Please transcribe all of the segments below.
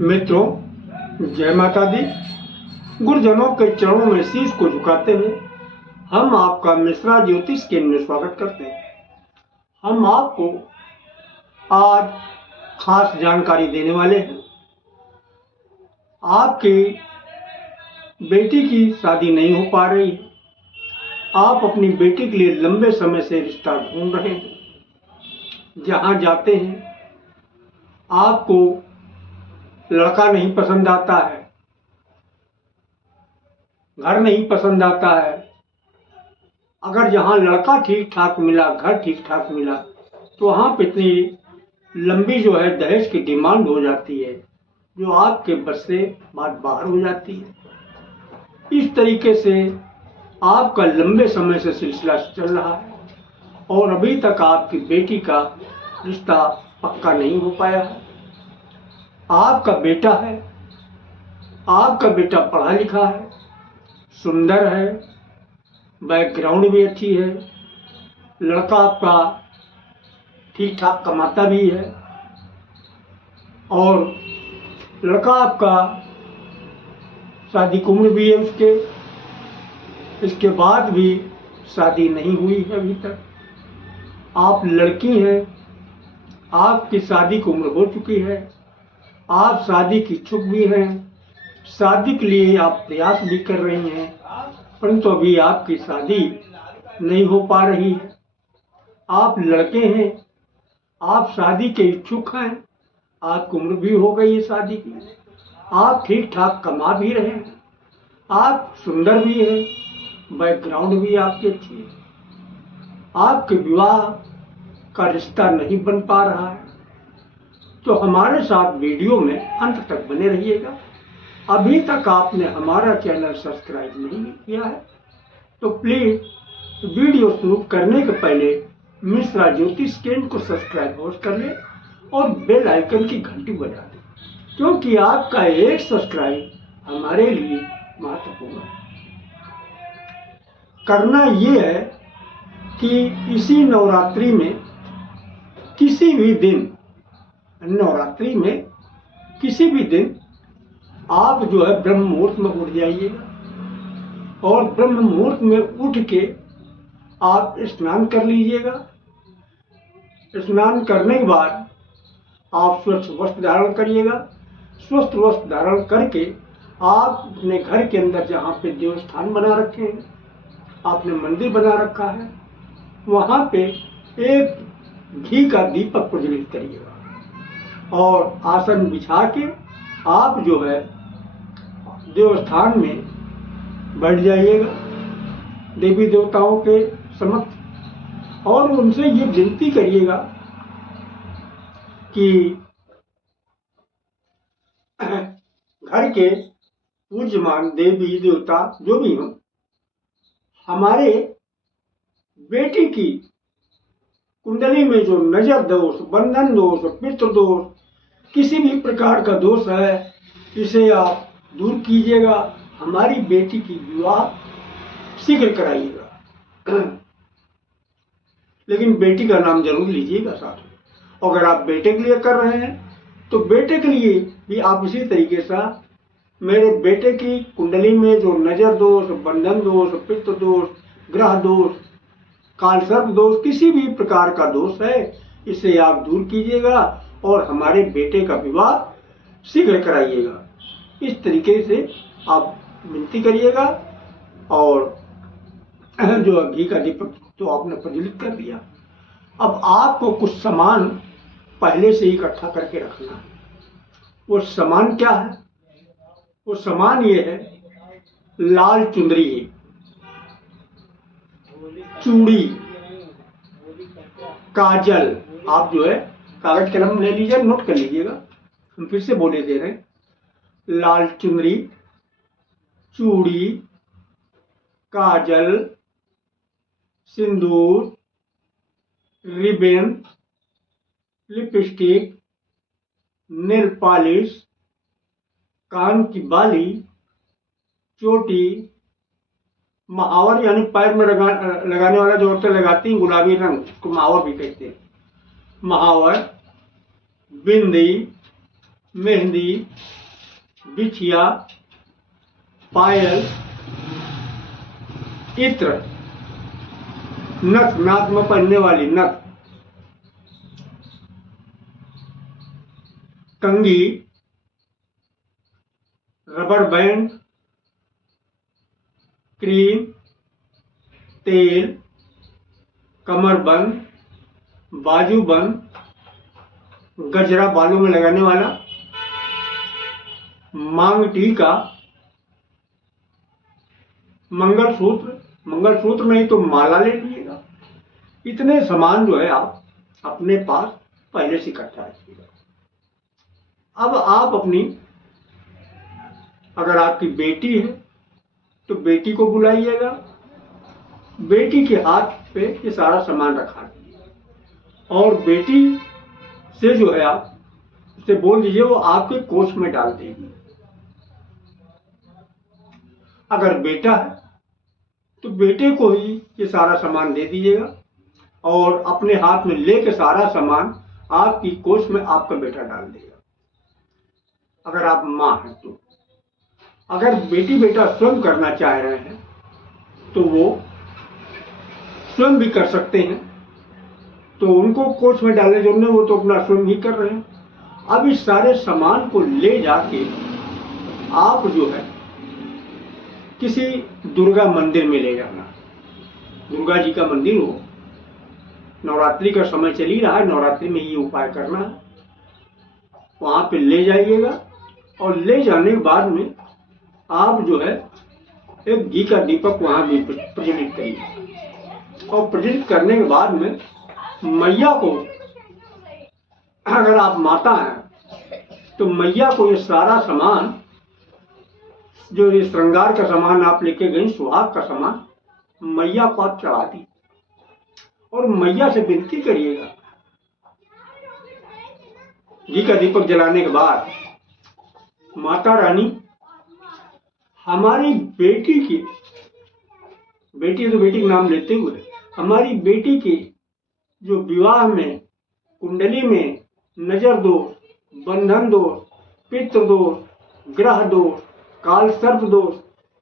मित्रों, जय माता दी। गुरुजनों के चरणों में शीश को झुकाते हुए हम आपका मिश्रा ज्योतिष केंद्र में स्वागत करते हैं। हम आपको आज खास जानकारी देने वाले हैं। आपकी बेटी की शादी नहीं हो पा रही है। आप अपनी बेटी के लिए लंबे समय से रिश्ता ढूंढ रहे हैं। जहां जाते हैं आपको लड़का नहीं पसंद आता है, घर नहीं पसंद आता है। अगर जहां लड़का ठीक ठाक मिला, घर ठीक ठाक मिला, तो वहां पे इतनी लंबी जो है दहेज की डिमांड हो जाती है, जो आपके बस से बात बाहर हो जाती है। इस तरीके से आपका लंबे समय से सिलसिला चल रहा है और अभी तक आपकी बेटी का रिश्ता पक्का नहीं हो पाया है। आपका बेटा है, आपका बेटा पढ़ा लिखा है, सुंदर है, बैकग्राउंड भी अच्छी है, लड़का आपका ठीक ठाक कमाता भी है और लड़का आपका शादी की उम्र भी है उसके। इसके बाद भी शादी नहीं हुई है अभी तक। आप लड़की हैं, आपकी शादी की उम्र हो चुकी है, आप शादी की इच्छुक भी हैं, शादी के लिए आप प्रयास भी कर रही हैं, परंतु अभी आपकी शादी नहीं हो पा रही है। आप लड़के हैं, आप शादी के इच्छुक हैं, आपकी उम्र भी हो गई है शादी की, आप ठीक ठाक कमा भी रहे हैं, आप सुंदर भी हैं, बैकग्राउंड भी आपकी अच्छी है। आपके विवाह का रिश्ता नहीं बन पा रहा है, तो हमारे साथ वीडियो में अंत तक बने रहिएगा। अभी तक आपने हमारा चैनल सब्सक्राइब नहीं किया है तो प्लीज वीडियो शुरू करने के पहले मिश्रा ज्योतिष केंद्र को सब्सक्राइब अवश्य कर ले और बेल आइकन की घंटी बजा दें, क्योंकि आपका एक सब्सक्राइब हमारे लिए महत्वपूर्ण है। करना ये है कि इसी नवरात्रि में किसी भी दिन, नवरात्रि में किसी भी दिन आप जो है ब्रह्म मुहूर्त में उठ जाइएगा और ब्रह्म मुहूर्त में उठ के आप स्नान कर लीजिएगा। स्नान करने के बाद आप स्वच्छ वस्त्र धारण करिएगा। स्वच्छ वस्त्र धारण करके आप अपने घर के अंदर जहाँ पे देवस्थान बना रखे हैं, आपने मंदिर बना रखा है, वहाँ पे एक घी का दीपक प्रज्वलित करिएगा और आसन बिछा के आप जो है देवस्थान में बैठ जाइएगा देवी देवताओं के समक्ष और उनसे ये विनती करिएगा कि घर के पूज्यमान देवी देवता जो भी हों, हमारे बेटी की कुंडली में जो नजर दोष, बंधन दोष, पितृ दोष, किसी भी प्रकार का दोष है, इसे आप दूर कीजिएगा। हमारी बेटी की विवाह शीघ्र कराइएगा, लेकिन बेटी का नाम जरूर लीजिएगा साथ में। अगर आप बेटे के लिए कर रहे हैं तो बेटे के लिए भी आप इसी तरीके से मेरे बेटे की कुंडली में जो नजर दोष, बंधन दोष, पितृ दोष, ग्रह दोष, कालसर्प दोष, किसी भी प्रकार का दोष है, इसे आप दूर कीजिएगा और हमारे बेटे का विवाह शीघ्र कराइएगा। इस तरीके से आप विनती करिएगा और जो घी का दीपक तो आपने प्रज्वलित कर दिया। अब आपको कुछ सामान पहले से ही इकट्ठा करके रखना है। वो सामान क्या है? वो सामान ये है, लाल चुंदरी, चूड़ी, काजल। आप जो है कागज कलम ले लीजिए, नोट कर लीजिएगा। हम फिर से बोले दे रहे हैं, लाल चुंदरी, चूड़ी, काजल, सिंदूर, रिबन, लिपस्टिक, नेल पॉलिश, कान की बाली, चोटी, महावर यानी पैर में लगाने वाला जो औरतें लगाती हैं गुलाबी रंग, उसको महावर भी कहते हैं। महावर, बिंदी, मेहंदी, बिछिया, पायल, इत्र, नथ, नाक में पहनने वाली नथ, कंघी, रबर बैंड, क्रीम, तेल, कमरबंद, बाजूबंद, गजरा बालों में लगाने वाला, मांग टीका, मंगलसूत्र नहीं तो माला ले लीजिएगा। इतने सामान जो है आप अपने पास पहले से इकट्ठा रखिएगा। अब आप अपनी, अगर आपकी बेटी है तो बेटी को बुलाइएगा, बेटी के हाथ पे ये सारा सामान रखा दीजिए और बेटी से जो है आप उसे बोल दीजिए वो आपके कोष में डाल देगी। अगर बेटा है तो बेटे को ही ये सारा सामान दे दीजिएगा और अपने हाथ में लेके सारा सामान आपकी कोष में आपका बेटा डाल देगा। अगर आप माँ हैं तो, अगर बेटी बेटा स्वयं करना चाह रहे हैं तो वो स्वयं भी कर सकते हैं, तो उनको कोष में डालने जो वो तो अपना स्वयं ही कर रहे हैं। अब इस सारे सामान को ले जाके आप जो है किसी दुर्गा मंदिर में ले जाना, दुर्गा जी का मंदिर हो, नवरात्रि का समय चल ही रहा है, नवरात्रि में ये उपाय करना है, वहां पे ले जाइएगा और ले जाने के बाद में आप जो है एक घी का दीपक वहां भी प्रज्वलित करिए और प्रज्वलित करने के बाद में मैया को, अगर आप माता हैं तो मैया को ये सारा सामान, जो ये श्रृंगार का सामान आप लेके गई, सुहाग का सामान, मैया को आप चढ़ा दी और मैया से विनती करिएगा। घी का दीपक जलाने के बाद, माता रानी हमारी बेटी की, बेटी तो बेटी का नाम लेते हुए, हमारी बेटी की जो विवाह में, कुंडली में नजर दोष, बंधन दोष, पितृ दोष, ग्रह दोष, काल सर्प दोष,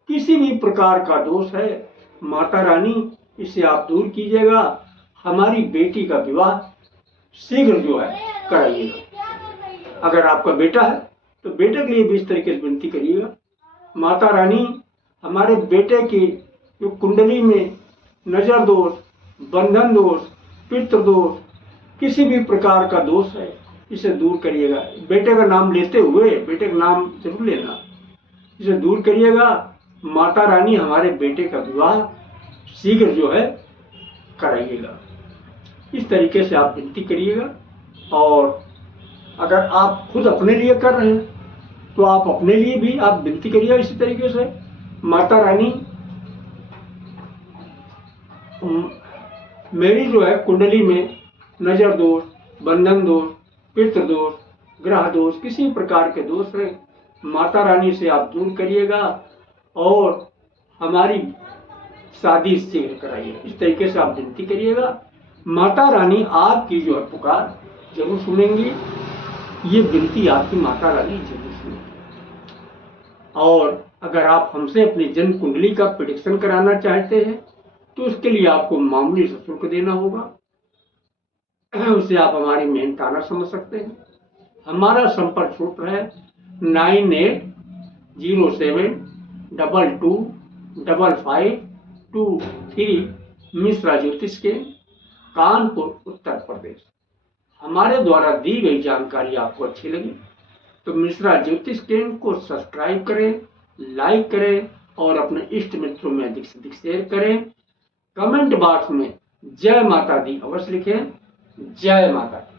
किसी भी प्रकार का दोष है, माता रानी इसे आप दूर कीजिएगा। हमारी बेटी का विवाह शीघ्र जो है कराइएगा। अगर आपका बेटा है तो बेटे के लिए भी इस तरीके से विनती करिएगा, माता रानी हमारे बेटे की जो कुंडली में नजर दोष, बंधन दोष, पितृ दोष, किसी भी प्रकार का दोष है, इसे दूर करिएगा। बेटे का नाम लेते हुए, बेटे का नाम जरूर लेना, इसे दूर करिएगा। माता रानी हमारे बेटे का विवाह शीघ्र जो है कराइएगा। इस तरीके से आप विनती करिएगा। और अगर आप खुद अपने लिए कर रहे हैं तो आप अपने लिए भी आप विनती करिएगा इसी तरीके से, माता रानी मेरी जो है कुंडली में नजर दोष, बंधन दोष, पितृ दोष, ग्रह दोष, किसी प्रकार के दोष है, माता रानी से आप दूर करिएगा और हमारी शादी शीघ्र कराइए। इस तरीके से आप विनती करिएगा। माता रानी आपकी जो है पुकार जरूर सुनेंगी, ये विनती आपकी माता रानी जरूर सुनेंगी। और अगर आप हमसे अपनी जन्म कुंडली का प्रेडिक्शन कराना चाहते हैं तो उसके लिए आपको मामूली सा शुल्क देना होगा, उससे आप हमारी मेहनताना समझ सकते हैं। हमारा संपर्क सूत्र है 9807225523, मिश्रा ज्योतिष के, कानपुर, उत्तर प्रदेश। हमारे द्वारा दी गई जानकारी आपको अच्छी लगी तो मिश्रा ज्योतिष केंद्र को सब्सक्राइब करें, लाइक करें और अपने इष्ट मित्रों में अधिक से अधिक शेयर करें। कमेंट बॉक्स में जय माता दी अवश्य लिखें। जय माता दी।